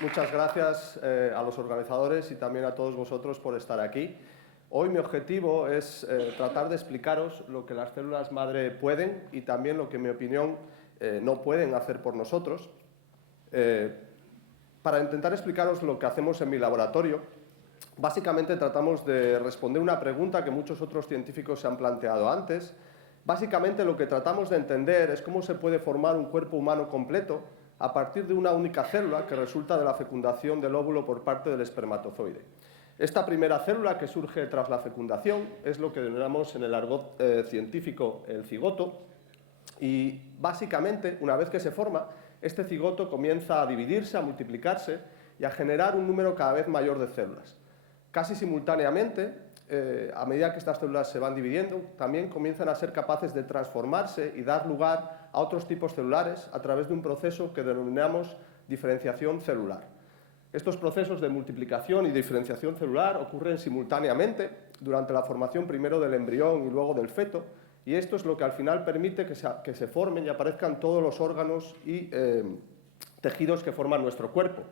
Muchas gracias a los organizadores y también a todos vosotros por estar aquí. Hoy mi objetivo es tratar de explicaros lo que las células madre pueden y también lo que, en mi opinión, no pueden hacer por nosotros. Para intentar explicaros lo que hacemos en mi laboratorio, básicamente tratamos de responder una pregunta que muchos otros científicos se han planteado antes. Básicamente lo que tratamos de entender es cómo se puede formar un cuerpo humano completo a partir de una única célula que resulta de la fecundación del óvulo por parte del espermatozoide. Esta primera célula que surge tras la fecundación es lo que denominamos en el argot científico el cigoto, y básicamente, una vez que se forma, este cigoto comienza a dividirse, a multiplicarse y a generar un número cada vez mayor de células. Casi simultáneamente, a medida que estas células se van dividiendo, también comienzan a ser capaces de transformarse y dar lugar a otros tipos celulares a través de un proceso que denominamos diferenciación celular. Estos procesos de multiplicación y diferenciación celular ocurren simultáneamente durante la formación primero del embrión y luego del feto, y esto es lo que al final permite que se formen y aparezcan todos los órganos y tejidos que forman nuestro cuerpo,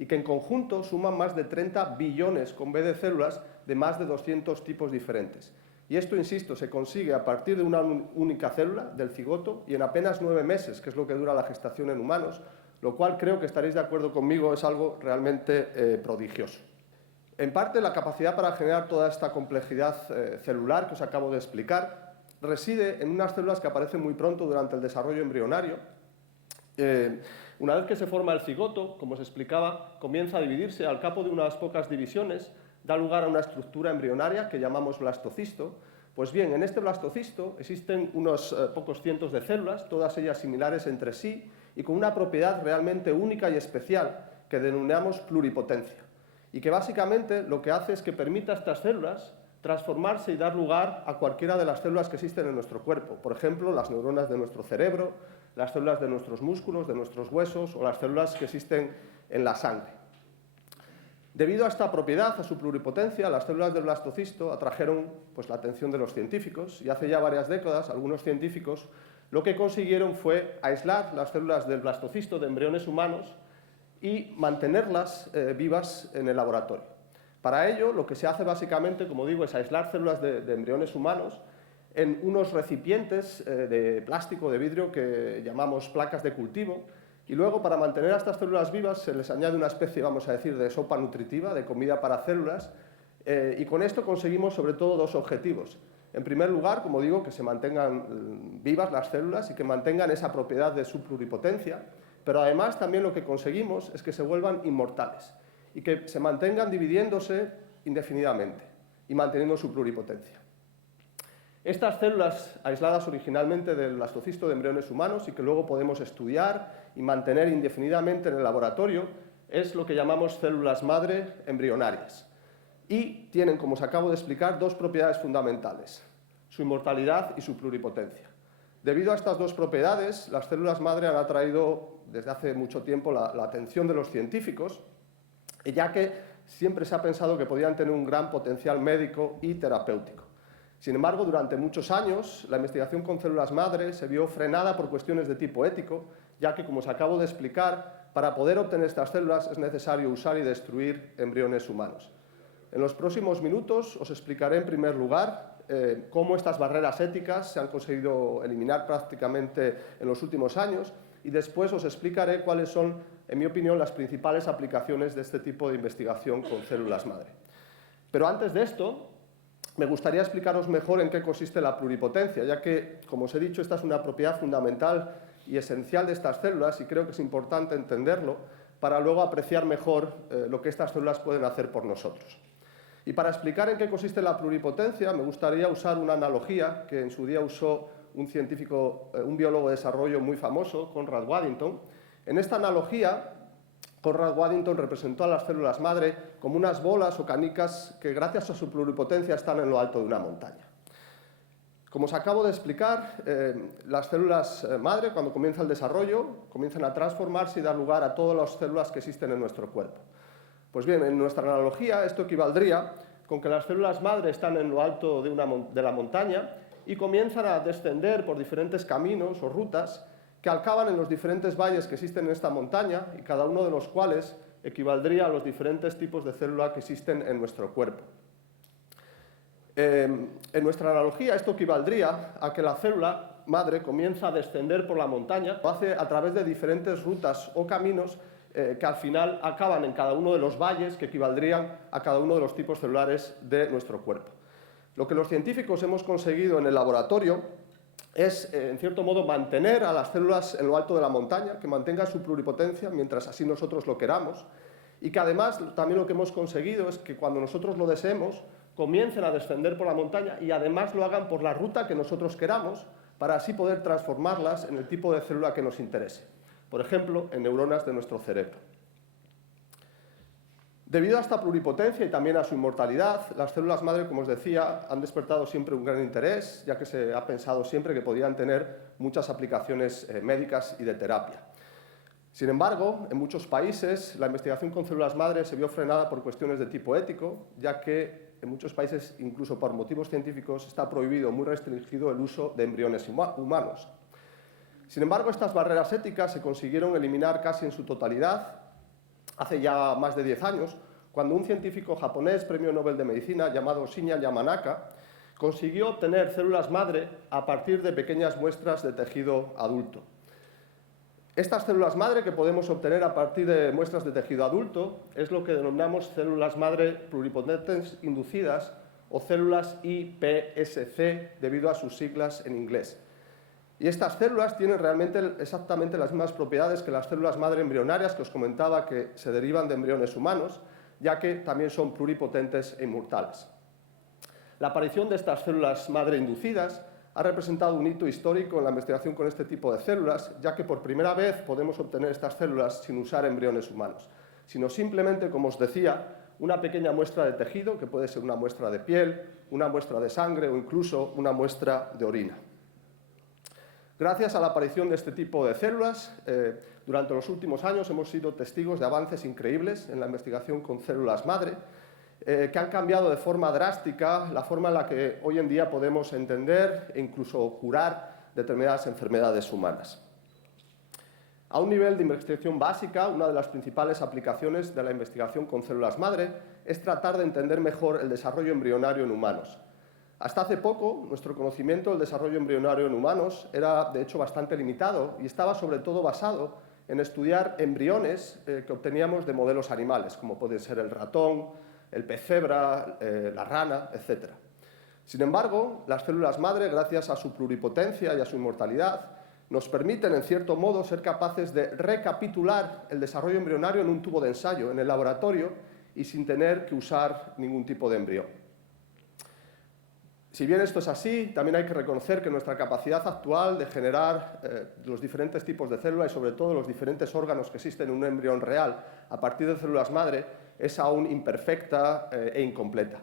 y que en conjunto suman más de 30 billones con B de células de más de 200 tipos diferentes. Y esto, insisto, se consigue a partir de una única célula, del cigoto, y en apenas 9 meses, que es lo que dura la gestación en humanos, lo cual creo que estaréis de acuerdo conmigo, es algo realmente prodigioso. En parte, la capacidad para generar toda esta complejidad celular que os acabo de explicar reside en unas células que aparecen muy pronto durante el desarrollo embrionario. Una vez que se forma el cigoto, como os explicaba, comienza a dividirse. Al cabo de unas pocas divisiones, da lugar a una estructura embrionaria que llamamos blastocisto. Pues bien, en este blastocisto existen unos pocos cientos de células, todas ellas similares entre sí y con una propiedad realmente única y especial que denominamos pluripotencia, y que básicamente lo que hace es que permita a estas células transformarse y dar lugar a cualquiera de las células que existen en nuestro cuerpo. Por ejemplo, las neuronas de nuestro cerebro, las células de nuestros músculos, de nuestros huesos o las células que existen en la sangre. Debido a esta propiedad, a su pluripotencia, las células del blastocisto atrajeron la atención de los científicos, y hace ya varias décadas algunos científicos lo que consiguieron fue aislar las células del blastocisto de embriones humanos y mantenerlas vivas en el laboratorio. Para ello, lo que se hace básicamente, como digo, es aislar células de embriones humanos en unos recipientes de plástico, de vidrio, que llamamos placas de cultivo, y luego, para mantener a estas células vivas, se les añade una especie, vamos a decir, de sopa nutritiva, de comida para células, y con esto conseguimos sobre todo dos objetivos. En primer lugar, como digo, que se mantengan vivas las células y que mantengan esa propiedad de su pluripotencia, pero además también lo que conseguimos es que se vuelvan inmortales y que se mantengan dividiéndose indefinidamente y manteniendo su pluripotencia. Estas células, aisladas originalmente del blastocisto de embriones humanos y que luego podemos estudiar y mantener indefinidamente en el laboratorio, es lo que llamamos células madre embrionarias. Y tienen, como os acabo de explicar, dos propiedades fundamentales: su inmortalidad y su pluripotencia. Debido a estas dos propiedades, las células madre han atraído desde hace mucho tiempo la atención de los científicos, ya que siempre se ha pensado que podían tener un gran potencial médico y terapéutico. Sin embargo, durante muchos años, la investigación con células madre se vio frenada por cuestiones de tipo ético, ya que, como os acabo de explicar, para poder obtener estas células es necesario usar y destruir embriones humanos. En los próximos minutos os explicaré, en primer lugar, cómo estas barreras éticas se han conseguido eliminar prácticamente en los últimos años, y después os explicaré cuáles son, en mi opinión, las principales aplicaciones de este tipo de investigación con células madre. Pero antes de esto, me gustaría explicaros mejor en qué consiste la pluripotencia, ya que, como os he dicho, esta es una propiedad fundamental y esencial de estas células, y creo que es importante entenderlo para luego apreciar mejor lo que estas células pueden hacer por nosotros. Y para explicar en qué consiste la pluripotencia, me gustaría usar una analogía que en su día usó un científico, un biólogo de desarrollo muy famoso, Conrad Waddington. En esta analogía, Conrad Waddington representó a las células madre como unas bolas o canicas que, gracias a su pluripotencia, están en lo alto de una montaña. Como os acabo de explicar, las células madre, cuando comienza el desarrollo, comienzan a transformarse y dar lugar a todas las células que existen en nuestro cuerpo. Pues bien, en nuestra analogía, esto equivaldría con que las células madre están en lo alto de la montaña y comienzan a descender por diferentes caminos o rutas que acaban en los diferentes valles que existen en esta montaña y cada uno de los cuales equivaldría a los diferentes tipos de célula que existen en nuestro cuerpo. En nuestra analogía, esto equivaldría a que la célula madre comienza a descender por la montaña, lo hace a través de diferentes rutas o caminos que al final acaban en cada uno de los valles que equivaldrían a cada uno de los tipos celulares de nuestro cuerpo. Lo que los científicos hemos conseguido en el laboratorio es, en cierto modo, mantener a las células en lo alto de la montaña, que mantengan su pluripotencia mientras así nosotros lo queramos, y que además también lo que hemos conseguido es que cuando nosotros lo deseemos, comiencen a descender por la montaña y además lo hagan por la ruta que nosotros queramos, para así poder transformarlas en el tipo de célula que nos interese. Por ejemplo, en neuronas de nuestro cerebro. Debido a esta pluripotencia y también a su inmortalidad, las células madre, como os decía, han despertado siempre un gran interés, ya que se ha pensado siempre que podían tener muchas aplicaciones médicas y de terapia. Sin embargo, en muchos países la investigación con células madre se vio frenada por cuestiones de tipo ético, ya que en muchos países, incluso por motivos científicos, está prohibido, muy restringido el uso de embriones humanos. Sin embargo, estas barreras éticas se consiguieron eliminar casi en su totalidad hace ya más de 10 años, cuando un científico japonés, premio Nobel de Medicina, llamado Shinya Yamanaka, consiguió obtener células madre a partir de pequeñas muestras de tejido adulto. Estas células madre que podemos obtener a partir de muestras de tejido adulto es lo que denominamos células madre pluripotentes inducidas o células iPSC debido a sus siglas en inglés. Y estas células tienen realmente exactamente las mismas propiedades que las células madre embrionarias que os comentaba que se derivan de embriones humanos, ya que también son pluripotentes e inmortales. La aparición de estas células madre inducidas ha representado un hito histórico en la investigación con este tipo de células, ya que por primera vez podemos obtener estas células sin usar embriones humanos, sino simplemente, como os decía, una pequeña muestra de tejido, que puede ser una muestra de piel, una muestra de sangre o incluso una muestra de orina. Gracias a la aparición de este tipo de células, durante los últimos años hemos sido testigos de avances increíbles en la investigación con células madre, que han cambiado de forma drástica la forma en la que hoy en día podemos entender e incluso curar determinadas enfermedades humanas. A un nivel de investigación básica, una de las principales aplicaciones de la investigación con células madre es tratar de entender mejor el desarrollo embrionario en humanos. Hasta hace poco, nuestro conocimiento del desarrollo embrionario en humanos era, de hecho, bastante limitado y estaba sobre todo basado en estudiar embriones que obteníamos de modelos animales, como pueden ser el ratón, el pez cebra, la rana, etc. Sin embargo, las células madre, gracias a su pluripotencia y a su inmortalidad, nos permiten, en cierto modo, ser capaces de recapitular el desarrollo embrionario en un tubo de ensayo, en el laboratorio, y sin tener que usar ningún tipo de embrión. Si bien esto es así, también hay que reconocer que nuestra capacidad actual de generar los diferentes tipos de células y sobre todo los diferentes órganos que existen en un embrión real a partir de células madre es aún imperfecta e incompleta.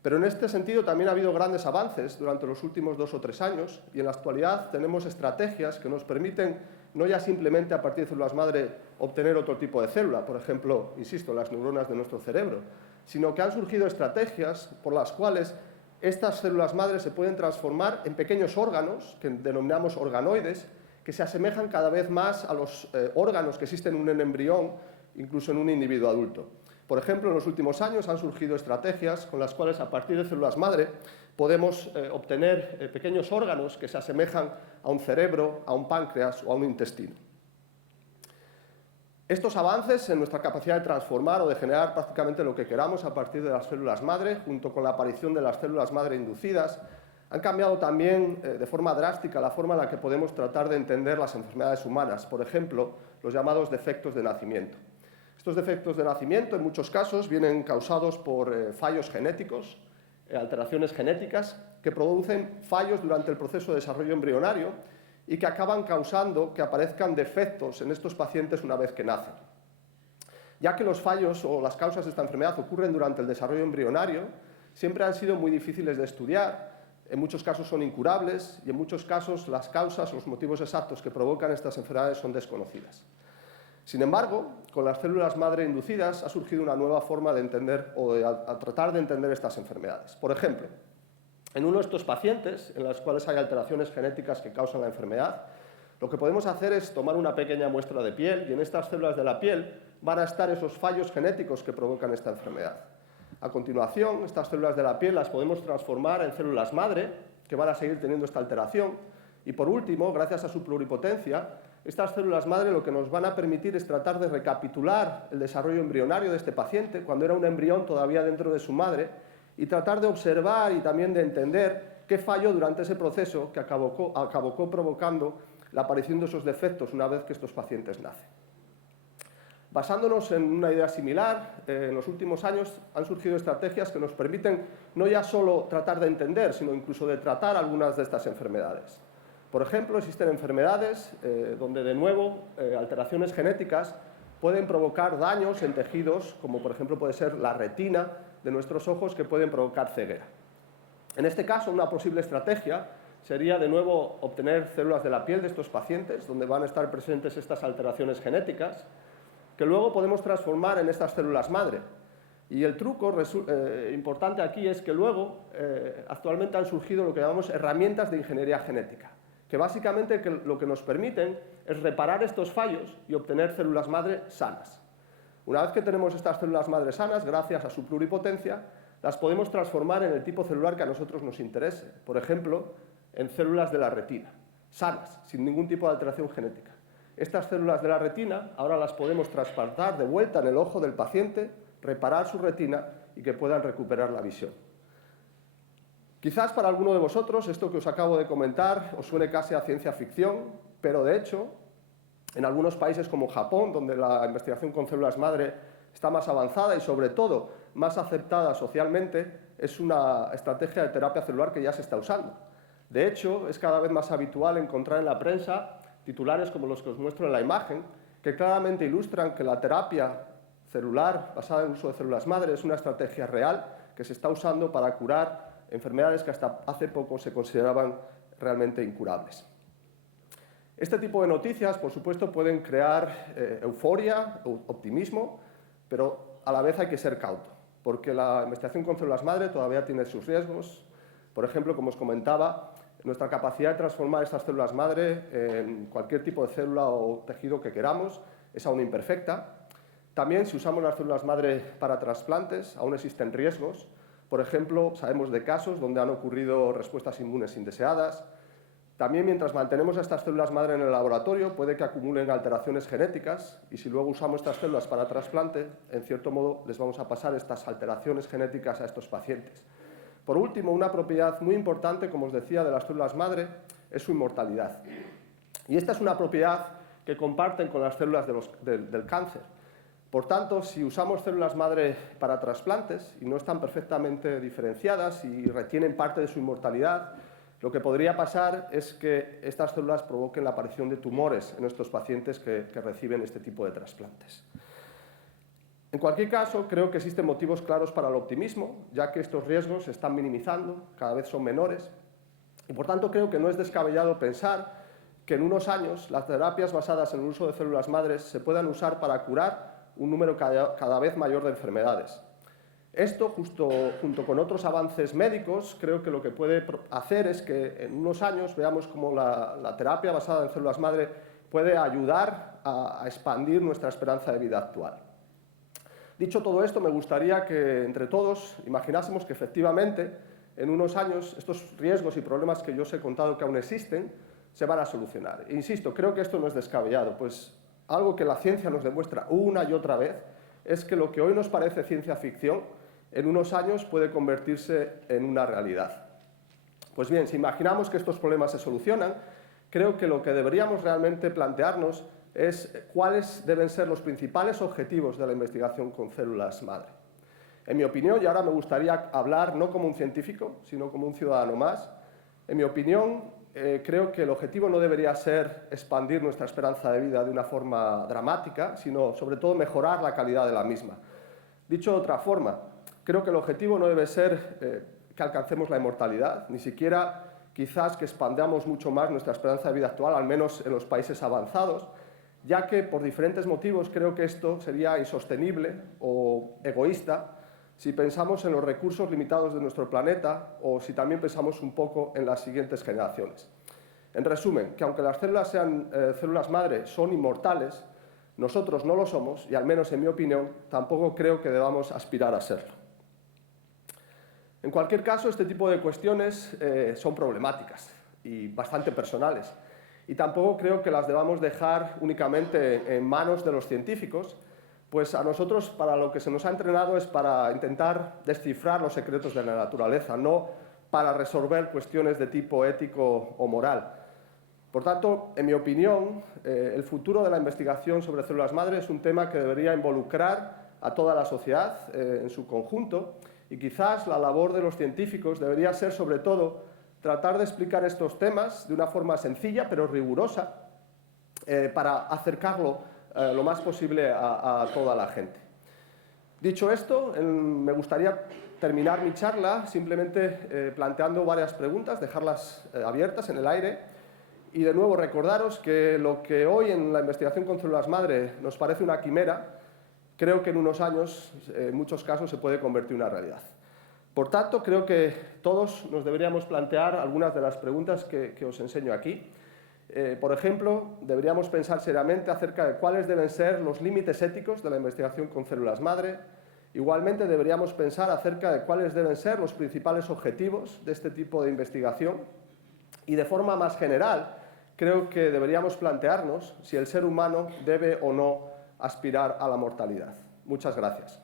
Pero en este sentido también ha habido grandes avances durante los últimos 2 o 3 años y en la actualidad tenemos estrategias que nos permiten no ya simplemente a partir de células madre obtener otro tipo de célula, por ejemplo, insisto, las neuronas de nuestro cerebro, sino que han surgido estrategias por las cuales estas células madre se pueden transformar en pequeños órganos, que denominamos organoides, que se asemejan cada vez más a los órganos que existen en un embrión, incluso en un individuo adulto. Por ejemplo, en los últimos años han surgido estrategias con las cuales, a partir de células madre, podemos obtener pequeños órganos que se asemejan a un cerebro, a un páncreas o a un intestino. Estos avances en nuestra capacidad de transformar o de generar prácticamente lo que queramos a partir de las células madre, junto con la aparición de las células madre inducidas, han cambiado también de forma drástica la forma en la que podemos tratar de entender las enfermedades humanas, por ejemplo, los llamados defectos de nacimiento. Estos defectos de nacimiento, en muchos casos, vienen causados por fallos genéticos, alteraciones genéticas, que producen fallos durante el proceso de desarrollo embrionario y que acaban causando que aparezcan defectos en estos pacientes una vez que nacen. Ya que los fallos o las causas de esta enfermedad ocurren durante el desarrollo embrionario, siempre han sido muy difíciles de estudiar, en muchos casos son incurables y en muchos casos las causas o los motivos exactos que provocan estas enfermedades son desconocidas. Sin embargo, con las células madre inducidas ha surgido una nueva forma de entender o de tratar de entender estas enfermedades. Por ejemplo, en uno de estos pacientes, en los cuales hay alteraciones genéticas que causan la enfermedad, Lo que podemos hacer es tomar una pequeña muestra de piel y en estas células de la piel van a estar esos fallos genéticos que provocan esta enfermedad. A continuación, estas células de la piel las podemos transformar en células madre, que van a seguir teniendo esta alteración. Y por último, gracias a su pluripotencia, estas células madre lo que nos van a permitir es tratar de recapitular el desarrollo embrionario de este paciente, cuando era un embrión todavía dentro de su madre, y tratar de observar y también de entender qué falló durante ese proceso que acabó provocando la aparición de esos defectos una vez que estos pacientes nacen. Basándonos en una idea similar, en los últimos años han surgido estrategias que nos permiten no ya solo tratar de entender, sino incluso de tratar algunas de estas enfermedades. Por ejemplo, existen enfermedades donde, de nuevo, alteraciones genéticas pueden provocar daños en tejidos, como por ejemplo puede ser la retina de nuestros ojos, que pueden provocar ceguera. En este caso, una posible estrategia sería, de nuevo, obtener células de la piel de estos pacientes, donde van a estar presentes estas alteraciones genéticas, que luego podemos transformar en estas células madre. Y el truco importante aquí es que luego, actualmente han surgido lo que llamamos herramientas de ingeniería genética, que básicamente lo que nos permiten es reparar estos fallos y obtener células madre sanas. Una vez que tenemos estas células madre sanas, gracias a su pluripotencia, las podemos transformar en el tipo celular que a nosotros nos interese. Por ejemplo, en células de la retina, sanas, sin ningún tipo de alteración genética. Estas células de la retina ahora las podemos trasplantar de vuelta en el ojo del paciente, reparar su retina y que puedan recuperar la visión. Quizás para alguno de vosotros esto que os acabo de comentar os suene casi a ciencia ficción, pero de hecho, en algunos países como Japón, donde la investigación con células madre está más avanzada y sobre todo más aceptada socialmente, es una estrategia de terapia celular que ya se está usando. De hecho, es cada vez más habitual encontrar en la prensa titulares como los que os muestro en la imagen, que claramente ilustran que la terapia celular basada en el uso de células madre es una estrategia real que se está usando para curar enfermedades que hasta hace poco se consideraban realmente incurables. Este tipo de noticias, por supuesto, pueden crear euforia, optimismo, pero a la vez hay que ser cauto, porque la investigación con células madre todavía tiene sus riesgos. Por ejemplo, como os comentaba, nuestra capacidad de transformar estas células madre en cualquier tipo de célula o tejido que queramos es aún imperfecta. También, si usamos las células madre para trasplantes, aún existen riesgos. Por ejemplo, sabemos de casos donde han ocurrido respuestas inmunes indeseadas. También, mientras mantenemos estas células madre en el laboratorio, puede que acumulen alteraciones genéticas y si luego usamos estas células para trasplante, en cierto modo les vamos a pasar estas alteraciones genéticas a estos pacientes. Por último, una propiedad muy importante, como os decía, de las células madre es su inmortalidad. Y esta es una propiedad que comparten con las células del cáncer. Por tanto, si usamos células madre para trasplantes y no están perfectamente diferenciadas y retienen parte de su inmortalidad, lo que podría pasar es que estas células provoquen la aparición de tumores en estos pacientes que reciben este tipo de trasplantes. En cualquier caso, creo que existen motivos claros para el optimismo, ya que estos riesgos se están minimizando, cada vez son menores, y por tanto creo que no es descabellado pensar que en unos años las terapias basadas en el uso de células madres se puedan usar para curar un número cada vez mayor de enfermedades. Esto, junto con otros avances médicos, creo que lo que puede hacer es que en unos años veamos cómo la terapia basada en células madre puede ayudar a expandir nuestra esperanza de vida actual. Dicho todo esto, me gustaría que entre todos imaginásemos que efectivamente en unos años estos riesgos y problemas que yo os he contado que aún existen se van a solucionar. E insisto, creo que esto no es descabellado, pues algo que la ciencia nos demuestra una y otra vez es que lo que hoy nos parece ciencia ficción en unos años puede convertirse en una realidad. Pues bien, si imaginamos que estos problemas se solucionan, creo que lo que deberíamos realmente plantearnos es cuáles deben ser los principales objetivos de la investigación con células madre. En mi opinión, y ahora me gustaría hablar no como un científico, sino como un ciudadano más, en mi opinión, creo que el objetivo no debería ser expandir nuestra esperanza de vida de una forma dramática, sino sobre todo mejorar la calidad de la misma. Dicho de otra forma, creo que el objetivo no debe ser que alcancemos la inmortalidad, ni siquiera quizás que expandamos mucho más nuestra esperanza de vida actual, al menos en los países avanzados, ya que por diferentes motivos creo que esto sería insostenible o egoísta si pensamos en los recursos limitados de nuestro planeta o si también pensamos un poco en las siguientes generaciones. En resumen, que aunque las células sean células madre, son inmortales, nosotros no lo somos y, al menos en mi opinión, tampoco creo que debamos aspirar a serlo. En cualquier caso, este tipo de cuestiones son problemáticas y bastante personales, y tampoco creo que las debamos dejar únicamente en manos de los científicos, pues a nosotros para lo que se nos ha entrenado es para intentar descifrar los secretos de la naturaleza, no para resolver cuestiones de tipo ético o moral. Por tanto, en mi opinión, el futuro de la investigación sobre células madre es un tema que debería involucrar a toda la sociedad en su conjunto, y quizás la labor de los científicos debería ser, sobre todo, tratar de explicar estos temas de una forma sencilla pero rigurosa para acercarlo lo más posible a toda la gente. Dicho esto, me gustaría terminar mi charla simplemente planteando varias preguntas, dejarlas abiertas en el aire, y de nuevo recordaros que lo que hoy en la investigación con células madre nos parece una quimera, creo que en unos años, en muchos casos, se puede convertir en una realidad. Por tanto, creo que todos nos deberíamos plantear algunas de las preguntas que os enseño aquí. Por ejemplo, deberíamos pensar seriamente acerca de cuáles deben ser los límites éticos de la investigación con células madre. Igualmente, deberíamos pensar acerca de cuáles deben ser los principales objetivos de este tipo de investigación. Y de forma más general, creo que deberíamos plantearnos si el ser humano debe o no aspirar a la mortalidad. Muchas gracias.